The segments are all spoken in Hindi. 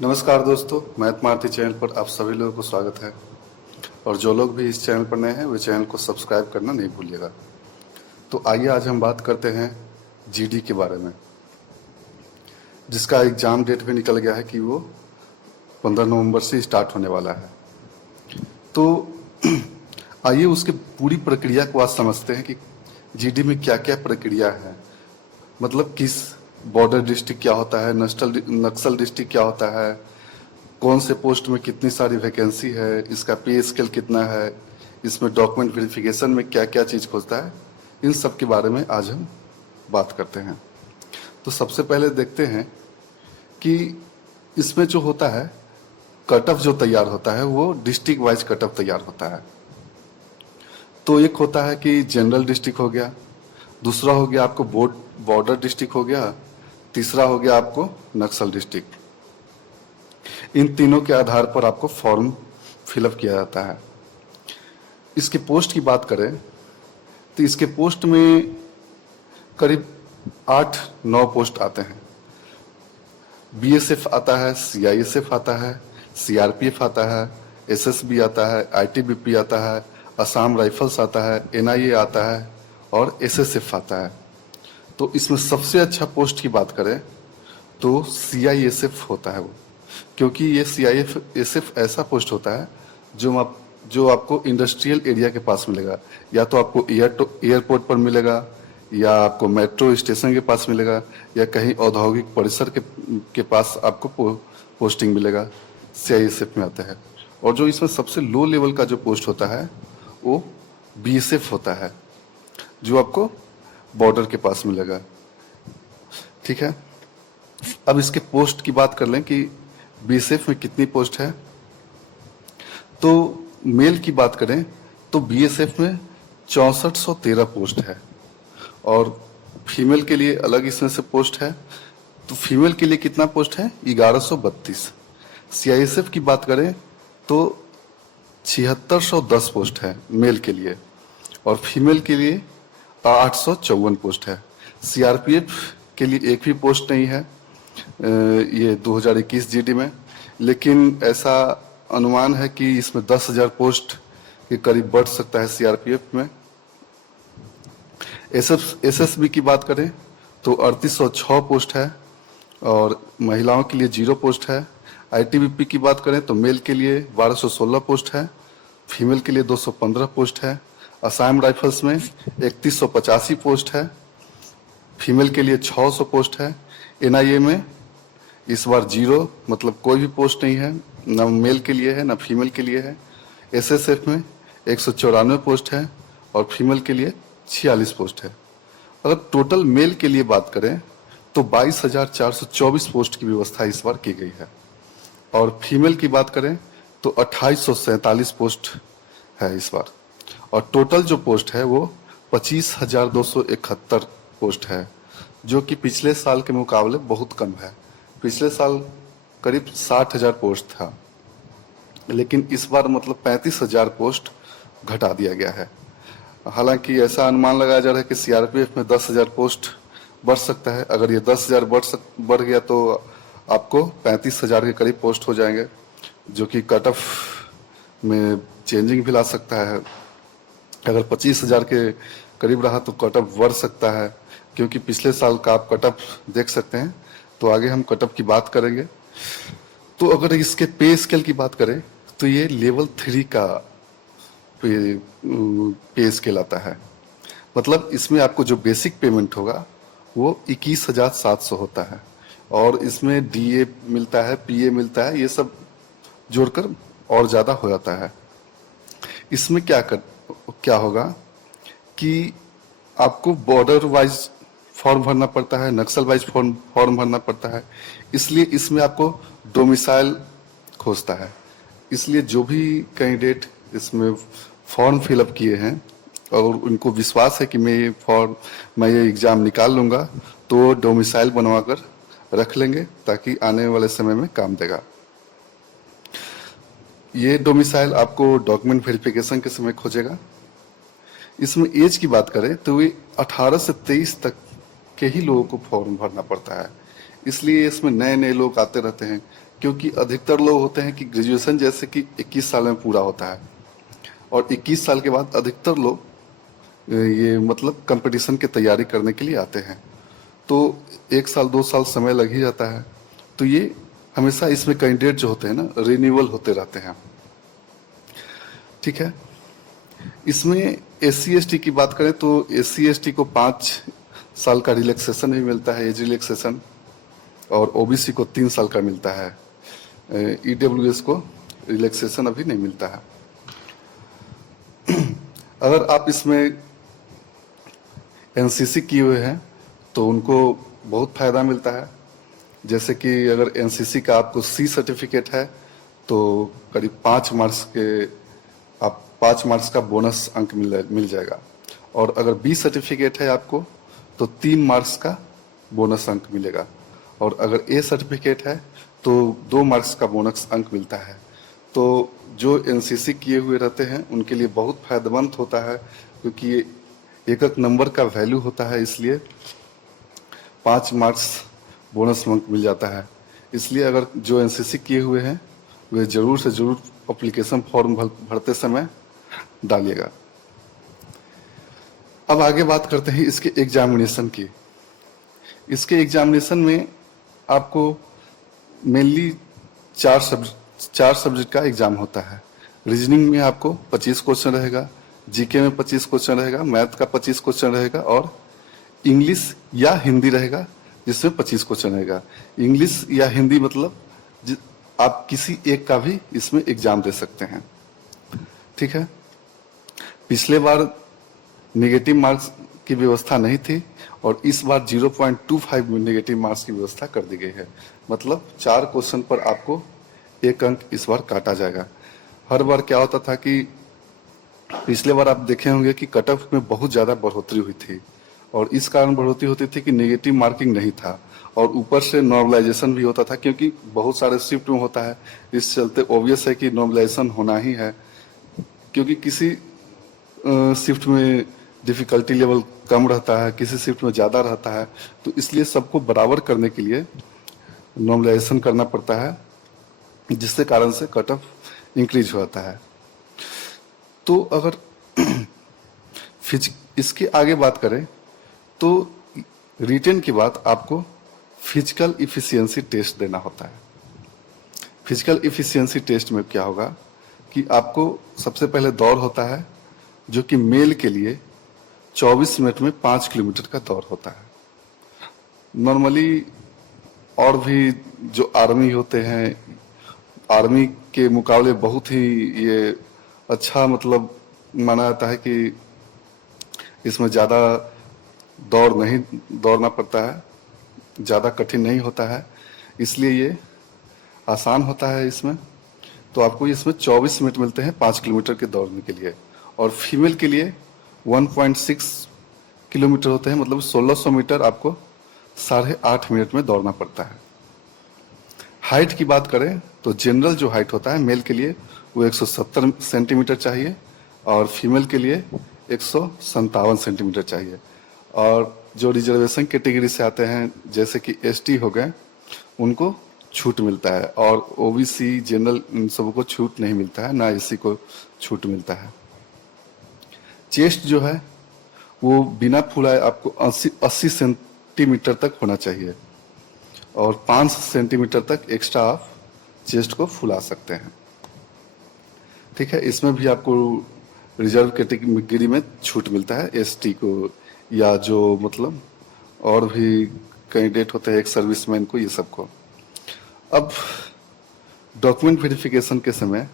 नमस्कार दोस्तों, मैथ मारती चैनल पर आप सभी लोगों को स्वागत है। और जो लोग भी इस चैनल पर नए हैं वे चैनल को सब्सक्राइब करना नहीं भूलिएगा। तो आइए आज हम बात करते हैं जीडी के बारे में, जिसका एग्ज़ाम डेट भी निकल गया है कि वो 15 नवंबर से स्टार्ट होने वाला है। तो आइए उसके पूरी प्रक्रिया को आज समझते हैं कि जीडी में क्या क्या प्रक्रिया है। मतलब किस बॉर्डर डिस्ट्रिक्ट क्या होता है, नक्सल डिस्ट्रिक्ट क्या होता है, कौन से पोस्ट में कितनी सारी वैकेंसी है, इसका पे स्केल कितना है, इसमें डॉक्यूमेंट वेरिफिकेशन में क्या क्या चीज़ खोजता है, इन सब के बारे में आज हम बात करते हैं। तो सबसे पहले देखते हैं कि इसमें जो होता है कट ऑफ जो तैयार होता है वो डिस्ट्रिक्ट वाइज कट ऑफ तैयार होता है। तो एक होता है कि जनरल डिस्ट्रिक्ट हो गया, दूसरा हो गया आपको बॉर्डर डिस्ट्रिक्ट हो गया, तीसरा हो गया आपको नक्सल डिस्ट्रिक्ट। इन तीनों के आधार पर आपको फॉर्म फिलअप किया जाता है। इसके पोस्ट की बात करें तो इसके पोस्ट में करीब 8-9 पोस्ट आते हैं। बीएसएफ आता है, सीआईएसएफ आता है, सीआरपीएफ आता है, एसएसबी आता है, आईटीबीपी आता है, असम राइफल्स आता है, एनआईए आता है और एसएसएफ आता है। तो इसमें सबसे अच्छा पोस्ट की बात करें तो सीआईएसएफ होता है वो, क्योंकि ये सीआईएसएफ ऐसा पोस्ट होता है जो आपको इंडस्ट्रियल एरिया के पास मिलेगा, या तो आपको एयरपोर्ट पर मिलेगा, या आपको मेट्रो स्टेशन के पास मिलेगा, या कहीं औद्योगिक परिसर के पास आपको पोस्टिंग मिलेगा। सीआईएसएफ में आता है। और जो इसमें सबसे लो लेवल का जो पोस्ट होता है वो बीएसएफ होता है, जो आपको बॉर्डर के पास मिलेगा। ठीक है, अब इसके पोस्ट की बात कर लें कि बीएसएफ में कितनी पोस्ट है। तो मेल की बात करें तो बीएसएफ में 6413 पोस्ट है, और फीमेल के लिए अलग इसमें से पोस्ट है। तो फीमेल के लिए कितना पोस्ट है? 1132। सीआईएसएफ की बात करें तो 7610 पोस्ट है मेल के लिए, और फीमेल के लिए 854 पोस्ट है। सीआरपीएफ के लिए एक भी पोस्ट नहीं है ये 2021 जीडी में, लेकिन ऐसा अनुमान है कि इसमें 10,000 पोस्ट के करीब बढ़ सकता है सीआरपीएफ में। एसएसबी की बात करें तो 3806 पोस्ट है, और महिलाओं के लिए 0 पोस्ट है। आईटीबीपी की बात करें तो मेल के लिए 1216 पोस्ट है, फीमेल के लिए 215 पोस्ट है। असम राइफल्स में 3185 पोस्ट है, फीमेल के लिए 600 पोस्ट है। एनआईए में इस बार 0, मतलब कोई भी पोस्ट नहीं है, न मेल के लिए है न फीमेल के लिए है। एसएसएफ में 194 पोस्ट है, और फीमेल के लिए 46 पोस्ट है। अगर टोटल मेल के लिए बात करें तो 22,424 पोस्ट की व्यवस्था इस बार की गई है, और फीमेल की बात करें तो 2847 पोस्ट है इस बार। और टोटल जो पोस्ट है वो 25,271 पोस्ट है, जो कि पिछले साल के मुकाबले बहुत कम है। पिछले साल करीब 60,000 पोस्ट था, लेकिन इस बार मतलब 35,000 पोस्ट घटा दिया गया है। हालांकि ऐसा अनुमान लगाया जा रहा है कि सीआरपीएफ में 10,000 पोस्ट बढ़ सकता है। अगर ये 10,000 बढ़ गया तो आपको 35,000 के करीब पोस्ट हो जाएंगे, जो कि कट ऑफ में चेंजिंग भी ला सकता है। अगर 25,000 के करीब रहा तो कट ऑफ बढ़ सकता है, क्योंकि पिछले साल का आप कट ऑफ देख सकते हैं। तो आगे हम कट ऑफ की बात करेंगे। तो अगर इसके पे स्केल की बात करें तो ये लेवल 3 का पे स्केल आता है। मतलब इसमें आपको जो बेसिक पेमेंट होगा वो 21,700 होता है, और इसमें डीए मिलता है, पीए मिलता है, ये सब जोड़कर और ज़्यादा हो जाता है। इसमें क्या होगा कि आपको बॉर्डर वाइज फॉर्म भरना पड़ता है, नक्सल वाइज फॉर्म भरना पड़ता है, इसलिए इसमें आपको डोमिसाइल खोजता है। इसलिए जो भी कैंडिडेट इसमें फॉर्म फिलअप किए हैं और उनको विश्वास है कि मैं ये एग्ज़ाम निकाल लूँगा, तो डोमिसाइल बनवा कर रख लेंगे ताकि आने वाले समय में काम देगा। ये डोमिसाइल आपको डॉक्यूमेंट वेरिफिकेशन के समय खोजेगा। इसमें एज की बात करें तो ये 18 से 23 तक के ही लोगों को फॉर्म भरना पड़ता है, इसलिए इसमें नए नए लोग आते रहते हैं क्योंकि अधिकतर लोग होते हैं कि ग्रेजुएशन जैसे कि 21 साल में पूरा होता है, और 21 साल के बाद अधिकतर लोग ये मतलब कंपटीशन की तैयारी करने के लिए आते हैं। तो 1 साल 2 साल समय लग ही जाता है। तो ये हमेशा इसमें कैंडिडेट जो होते हैं ना, रिन्यूअल होते रहते हैं। ठीक है। इसमें SC ST की बात करें तो SC ST को 5 साल का रिलैक्सेशन भी मिलता है, एज रिलैक्सेशन, और OBC को 3 साल का मिलता है। EWS को रिलैक्सेशन अभी नहीं मिलता है। अगर आप इसमें NCC किए हुए हैं तो उनको बहुत फायदा मिलता है। जैसे कि अगर NCC का आपको C सर्टिफिकेट है तो करीब 5 मार्क्स का बोनस अंक मिल जाएगा, और अगर B सर्टिफिकेट है आपको तो 3 मार्क्स का बोनस अंक मिलेगा, और अगर A सर्टिफिकेट है तो 2 मार्क्स का बोनस अंक मिलता है। तो जो NCC किए हुए रहते हैं उनके लिए बहुत फायदेमंद होता है, क्योंकि एक एक नंबर का वैल्यू होता है, इसलिए 5 मार्क्स बोनस अंक मिल जाता है। इसलिए अगर जो NCC किए हुए हैं वे जरूर से जरूर एप्लीकेशन फॉर्म भरते समय डालिएगा। अब आगे बात करते हैं इसके एग्जामिनेशन की। इसके एग्जामिनेशन में आपको मेनली 4 सब्जेक्ट का एग्जाम होता है। रीजनिंग में आपको 25 क्वेश्चन रहेगा, जीके में 25 क्वेश्चन रहेगा, मैथ का 25 क्वेश्चन रहेगा, और इंग्लिश या हिंदी रहेगा जिसमें 25 क्वेश्चन रहेगा। इंग्लिश या हिंदी मतलब आप किसी एक का भी इसमें एग्जाम दे सकते हैं। ठीक है। पिछले बार नेगेटिव मार्क्स की व्यवस्था नहीं थी, और इस बार 0.25 नेगेटिव मार्क्स की व्यवस्था कर दी गई है। मतलब 4 क्वेश्चन पर आपको 1 अंक इस बार काटा जाएगा। हर बार क्या होता था कि पिछले बार आप देखे होंगे कि कट ऑफ में बहुत ज़्यादा बढ़ोतरी हुई थी, और इस कारण बढ़ोतरी होती थी कि नेगेटिव मार्किंग नहीं था, और ऊपर से नॉर्मलाइजेशन भी होता था, क्योंकि बहुत सारे शिफ्ट में होता है। इस चलते ऑब्वियस है कि नॉर्मलाइजेशन होना ही है, क्योंकि किसी शिफ्ट में डिफिकल्टी लेवल कम रहता है, किसी शिफ्ट में ज़्यादा रहता है, तो इसलिए सबको बराबर करने के लिए नॉर्मलाइजेशन करना पड़ता है, जिससे कारण से कट ऑफ इंक्रीज होता है। तो अगर इसके आगे बात करें तो रिटेन के बाद आपको फिजिकल इफिशियंसी टेस्ट देना होता है। फिजिकल इफिशियंसी टेस्ट में क्या होगा कि आपको सबसे पहले दौड़ होता है, जो कि मेल के लिए 24 मिनट में 5 किलोमीटर का दौड़ होता है। नॉर्मली और भी जो आर्मी होते हैं, आर्मी के मुकाबले बहुत ही ये अच्छा मतलब माना जाता है कि इसमें ज़्यादा दौड़ना पड़ता है, ज़्यादा कठिन नहीं होता है, इसलिए ये आसान होता है इसमें। तो आपको इसमें 24 मिनट मिलते हैं 5 किलोमीटर के दौड़ने के लिए, और फीमेल के लिए 1.6 किलोमीटर होते हैं, मतलब 1600 मीटर आपको 8.5 मिनट में दौड़ना पड़ता है। हाइट की बात करें तो जनरल जो हाइट होता है मेल के लिए वो 170 सेंटीमीटर चाहिए, और फीमेल के लिए 157 सेंटीमीटर चाहिए। और जो रिजर्वेशन कैटेगरी से आते हैं जैसे कि ST हो गए, उनको छूट मिलता है, और OBC जनरल इन सबको छूट नहीं मिलता है, ना SC को छूट मिलता है। चेस्ट जो है वो बिना फुलाए आपको 80 सेंटीमीटर तक होना चाहिए, और 5 सेंटीमीटर तक एक्स्ट्रा आप चेस्ट को फुला सकते हैं। ठीक है। इसमें भी आपको रिजर्व कैटेगरी में छूट मिलता है, ST को, या जो मतलब और भी कैंडिडेट होते हैं, एक सर्विसमैन को, ये सबको। अब डॉक्यूमेंट वेरिफिकेशन के समय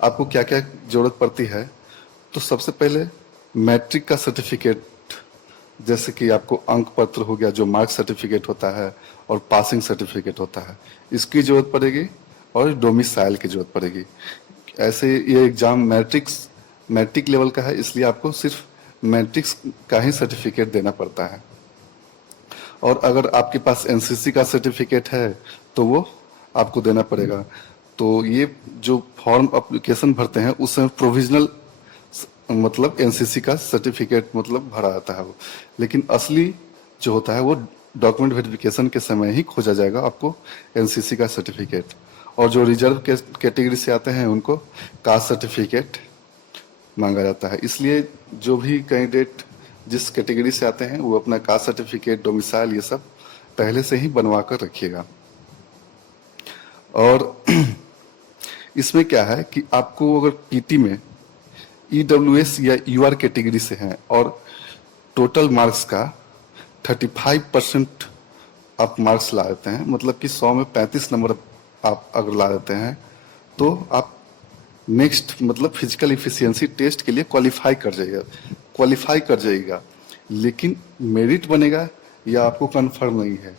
आपको क्या क्या जरूरत पड़ती है, तो सबसे पहले मैट्रिक का सर्टिफिकेट, जैसे कि आपको अंक पत्र हो गया, जो मार्क सर्टिफिकेट होता है, और पासिंग सर्टिफिकेट होता है, इसकी जरूरत पड़ेगी, और डोमिसाइल की जरूरत पड़ेगी। ऐसे ये एग्जाम मैट्रिक लेवल का है, इसलिए आपको सिर्फ मैट्रिक्स का ही सर्टिफिकेट देना पड़ता है। और अगर आपके पास NCC का सर्टिफिकेट है तो वो आपको देना पड़ेगा। तो ये जो फॉर्म एप्लीकेशन भरते हैं उसमें प्रोविजनल मतलब NCC का सर्टिफिकेट मतलब भरा आता है वो, लेकिन असली जो होता है वो डॉक्यूमेंट वेरिफिकेशन के समय ही खोजा जाएगा आपको एनसीसी का सर्टिफिकेट। और जो रिजर्व कैटेगरी से आते हैं उनको कास्ट सर्टिफिकेट मांगा जाता है। इसलिए जो भी कैंडिडेट जिस कैटेगरी से आते हैं वो अपना कास्ट सर्टिफिकेट, डोमिसाइल, ये सब पहले से ही बनवा कर रखिएगा। और इसमें क्या है कि आपको अगर पीटी में ईडब्ल्यूएस या यूआर कैटेगरी से हैं और टोटल मार्क्स का 35% आप मार्क्स ला देते हैं, मतलब कि 100 में 35 नंबर आप अगर ला देते हैं तो आप नेक्स्ट मतलब फिजिकल इफिशियंसी टेस्ट के लिए क्वालिफाई कर जाइएगा। लेकिन मेरिट बनेगा या आपको कंफर्म नहीं है,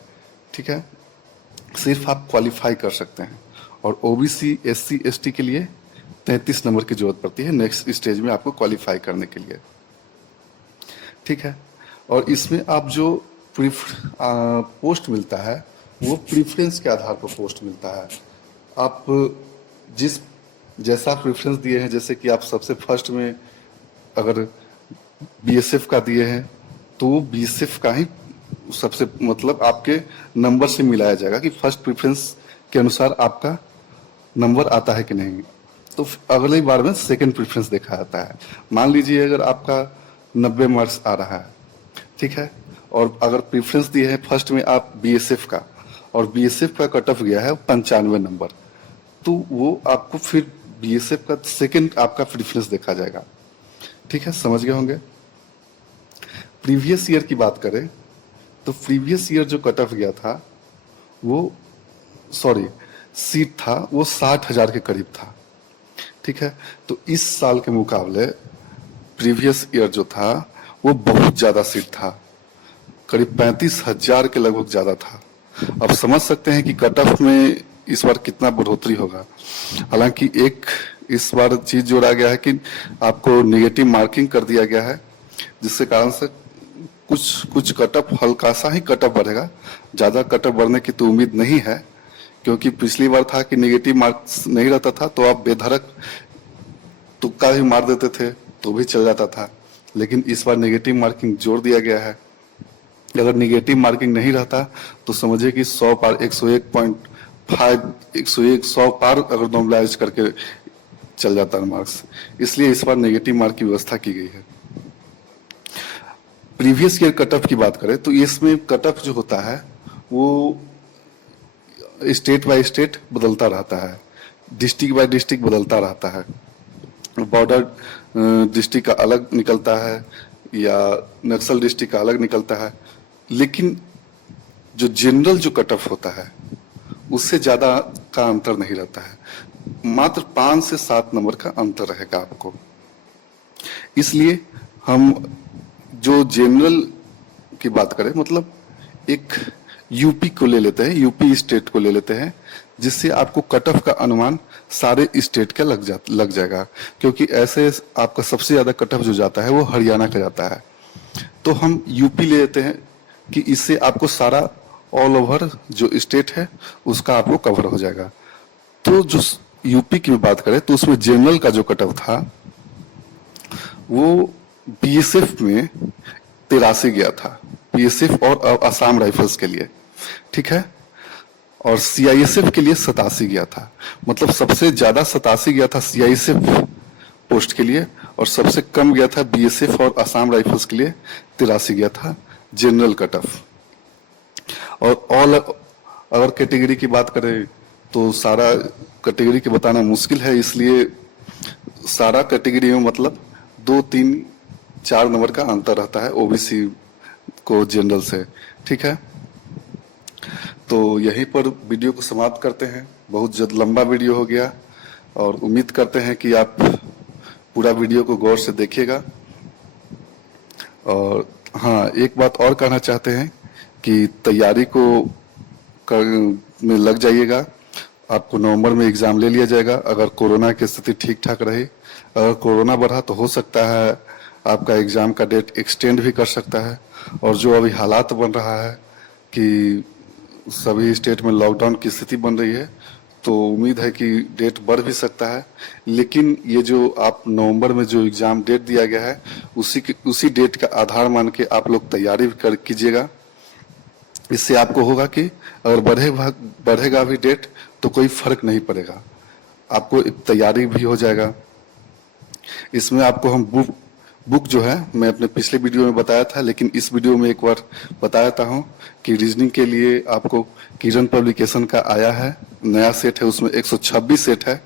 ठीक है, सिर्फ आप क्वालिफाई कर सकते हैं। और ओबीसी, एससी, एसटी के लिए 33 नंबर की जरूरत पड़ती है नेक्स्ट स्टेज में आपको क्वालिफाई करने के लिए, ठीक है। और इसमें आप जो पोस्ट मिलता है वो प्रीफरेंस के आधार पर पोस्ट मिलता है। आप जैसा प्रेफरेंस दिए हैं, जैसे कि आप सबसे फर्स्ट में अगर बीएसएफ का दिए हैं तो वो बीएसएफ का ही सबसे मतलब आपके नंबर से मिलाया जाएगा कि फर्स्ट प्रेफरेंस के अनुसार आपका नंबर आता है कि नहीं। तो अगली बार में सेकंड प्रेफरेंस देखा जाता है। मान लीजिए अगर आपका 90 मार्क्स आ रहा है, ठीक है, और अगर प्रेफरेंस दिए है फर्स्ट में आप बीएसएफ का और बीएसएफ का कट ऑफ गया है 95 नंबर, तो वो आपको फिर बीएसएफ का सेकंड आपका प्रेफरेंस देखा जाएगा, ठीक है, समझ गए होंगे। प्रीवियस ईयर की बात करें तो प्रीवियस ईयर जो कट ऑफ गया था वो सीट था वो 60,000 के करीब था, ठीक है। तो इस साल के मुकाबले प्रीवियस ईयर जो था वो बहुत ज्यादा सीट था, करीब 35,000 के लगभग ज्यादा था। अब समझ सकते हैं कि कट ऑफ में इस बार कितना बढ़ोतरी होगा। हालांकि एक इस बार चीज जोड़ा गया है कि आपको नेगेटिव मार्किंग कर दिया गया है, जिसके कारण से कुछ कट ऑफ हल्का सा ही कट ऑफ बढ़ेगा, ज्यादा कट ऑफ बढ़ने की तो उम्मीद नहीं है, क्योंकि पिछली बार था कि नेगेटिव मार्क्स नहीं रहता था तो आप बेधड़क तुक्का भी मार देते थे तो भी चल जाता था। लेकिन इस बार नेगेटिव मार्किंग जोड़ दिया गया है। अगर नेगेटिव मार्किंग नहीं रहता तो समझिए कि 100 पार 101.5 100 पार अगर नॉर्मलाइज करके चल जाता है मार्क्स, इसलिए इस बार नेगेटिव मार्क की व्यवस्था की गई है। प्रीवियस ईयर कट ऑफ की बात करें तो इसमें कट ऑफ जो होता है वो स्टेट बाय स्टेट बदलता रहता है, डिस्ट्रिक्ट बाय डिस्ट्रिक्ट बदलता रहता है। बॉर्डर डिस्ट्रिक्ट का अलग निकलता है या नक्सल डिस्ट्रिक्ट का अलग निकलता है, लेकिन जो जनरल जो कट ऑफ होता है उससे ज्यादा का अंतर नहीं रहता है, मात्र 5 से 7 नंबर का अंतर रहेगा आपको। इसलिए हम जो जनरल की बात करें, मतलब एक यूपी को ले लेते हैं, यूपी स्टेट को ले लेते हैं, जिससे आपको कट ऑफ का अनुमान सारे स्टेट का लग जाएगा, क्योंकि ऐसे आपका सबसे ज्यादा कट ऑफ जो जाता है वो हरियाणा का जाता है। तो हम यूपी ले लेते हैं कि इससे आपको सारा ऑल ओवर जो स्टेट है उसका आपको कवर हो जाएगा। तो जो यूपी की बात करें तो उसमें जनरल का जो कट ऑफ था वो बीएसएफ में 83 गया था, बीएसएफ और असम राइफल्स के लिए, ठीक है, और सीआईएसएफ के लिए 87 गया था। मतलब सबसे ज्यादा 87 गया था सीआईएसएफ पोस्ट के लिए और सबसे कम गया था बीएसएफ और असम राइफल्स के लिए 83 गया था जनरल कट ऑफ। और ऑल अगर कैटेगरी की बात करें तो सारा कैटेगरी के बताना मुश्किल है, इसलिए सारा कैटेगरी में मतलब 2, 3, 4 नंबर का अंतर रहता है ओबीसी को जनरल से, ठीक है। तो यहीं पर वीडियो को समाप्त करते हैं। बहुत लंबा वीडियो हो गया और उम्मीद करते हैं कि आप पूरा वीडियो को गौर से देखिएगा। और हाँ, एक बात और कहना चाहते हैं कि तैयारी में लग जाइएगा। आपको नवंबर में एग्जाम ले लिया जाएगा अगर कोरोना की स्थिति ठीक ठाक रही। अगर कोरोना बढ़ा तो हो सकता है आपका एग्जाम का डेट एक्सटेंड भी कर सकता है। और जो अभी हालात बन रहा है कि सभी स्टेट में लॉकडाउन की स्थिति बन रही है, तो उम्मीद है कि डेट बढ़ भी सकता है। लेकिन ये जो आप नवंबर में जो एग्जाम डेट दिया गया है उसी डेट का आधार मान के आप लोग तैयारी भी कीजिएगा। इससे आपको होगा कि अगर बढ़ेगा भी डेट तो कोई फर्क नहीं पड़ेगा, आपको एक तैयारी भी हो जाएगा। इसमें आपको हम बुक जो है मैं अपने पिछले वीडियो में बताया था, लेकिन इस वीडियो में एक बार बता देता हूँ कि रीजनिंग के लिए आपको किरण पब्लिकेशन का आया है नया सेट है, उसमें 126 सेट है।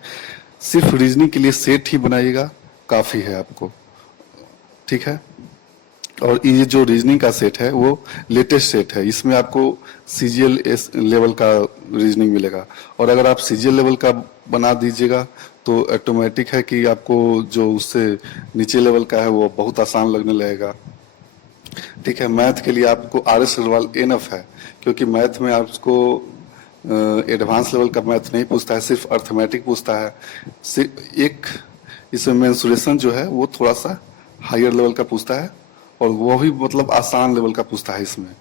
सिर्फ रीजनिंग के लिए सेट ही बनाइएगा, काफ़ी है आपको, ठीक है। और ये जो रीजनिंग का सेट है वो लेटेस्ट सेट है, इसमें आपको सीजीएल लेवल का रीजनिंग मिलेगा। और अगर आप सीजीएल लेवल का बना दीजिएगा तो ऑटोमेटिक है कि आपको जो उससे नीचे लेवल का है वो बहुत आसान लगने लगेगा, ठीक है। मैथ के लिए आपको RS अग्रवाल एनफ है, क्योंकि मैथ में आपको एडवांस लेवल का मैथ नहीं पूछता है, सिर्फ अर्थमेटिक पूछता है। एक इसमें मेंसुरेशन जो है वो थोड़ा सा हायर लेवल का पूछता है, और वो भी मतलब आसान लेवल का पूछता है इसमें,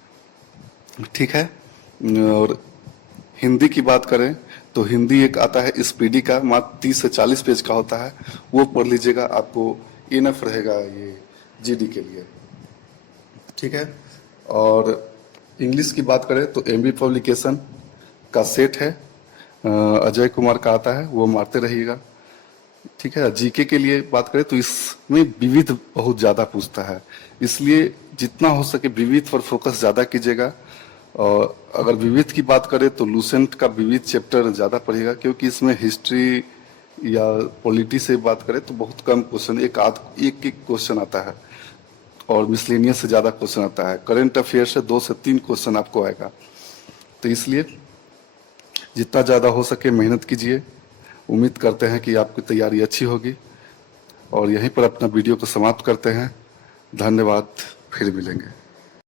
ठीक है। और हिंदी की बात करें तो हिंदी एक आता है स्पीडी का, मात्र 30 से 40 पेज का होता है, वो पढ़ लीजिएगा, आपको इनफ रहेगा ये जीडी के लिए, ठीक है। और इंग्लिश की बात करें तो एमबी पब्लिकेशन का सेट है, अजय कुमार का आता है, वो मारते रहिएगा, ठीक है। जीके के लिए बात करें तो इसमें विविध बहुत ज्यादा पूछता है, इसलिए जितना हो सके विविध पर फोकस ज्यादा कीजिएगा। और अगर विविध की बात करें तो लूसेंट का विविध चैप्टर ज्यादा पढ़ेगा, क्योंकि इसमें हिस्ट्री या पॉलिटी से बात करें तो बहुत कम क्वेश्चन, एक क्वेश्चन आता है, और मिसलेनियस से ज्यादा क्वेश्चन आता है। करंट अफेयर से 2 से 3 क्वेश्चन आपको आएगा, तो इसलिए जितना ज्यादा हो सके मेहनत कीजिए। उम्मीद करते हैं कि आपकी तैयारी अच्छी होगी, और यहीं पर अपना वीडियो को समाप्त करते हैं। धन्यवाद, फिर मिलेंगे।